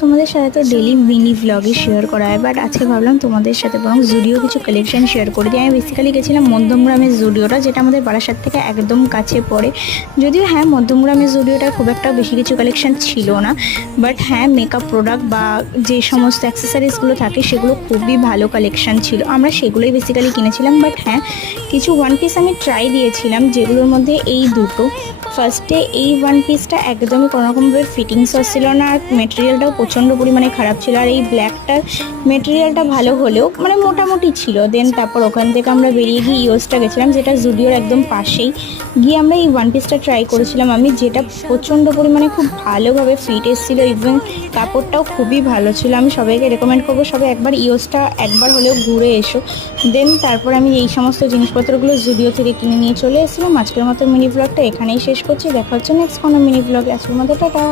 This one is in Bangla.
তোমাদের সাথে তো ডেলি মিনি ব্লগে শেয়ার করা হয়, বাট আজকে ভাবলাম তোমাদের সাথে বরং জুডিও কিছু কালেকশন শেয়ার করে দিই। আমি বেসিক্যালি গেছিলাম মধ্যমগ্রামের জুডিওটা, যেটা আমাদের বারাসাত থেকে একদম কাছে পড়ে। যদিও হ্যাঁ, মধ্যমগ্রামের জুডিওটা খুব একটা বেশি কিছু কালেকশন ছিল না, বাট হ্যাঁ, মেকআপ প্রোডাক্ট বা যে সমস্ত অ্যাক্সেসরিজগুলো থাকে সেগুলো খুবই ভালো কালেকশন ছিল। আমরা সেগুলোই বেসিক্যালি কিনেছিলাম। বাট হ্যাঁ, কিছু ওয়ান পিস আমি ট্রাই দিয়েছিলাম, যেগুলোর মধ্যে এই দুটো। ফার্স্টে এই ওয়ান পিসটা একদমই কোনোরকমভাবে ফিটিংস হচ্ছিল না, আর মেটেরিয়ালটাও প্রচণ্ড পরিমাণে খারাপ ছিল। আর এই ব্ল্যাকটার মেটেরিয়ালটা ভালো হলেও মানে মোটামুটি ছিল। দেন তারপর ওখান থেকে আমরা বেরিয়ে গিয়ে ইওসটা গেছিলাম, যেটা জুডিওর একদম পাশেই। গিয়ে আমরা এই ওয়ান পিসটা ট্রাই করেছিলাম আমি, যেটা প্রচণ্ড পরিমাণে খুব ভালোভাবে ফিট এসেছিলো। ইভেন কাপড়টাও খুবই ভালো ছিল। আমি সবাইকে রেকমেন্ড করবো সবাই একবার ইওসটা একবার হলেও ঘুরে এসো। দেন তারপর আমি এই সমস্ত জিনিসপত্রগুলো জুডিও থেকে কিনে নিয়ে চলে এসেছিলাম। আজকের মতো মিনি ব্লগটা এখানেই শেষ করছি। দেখা হচ্ছে নেক্সট কোনো মিনি ব্লগে। আজকের মতো টাটা।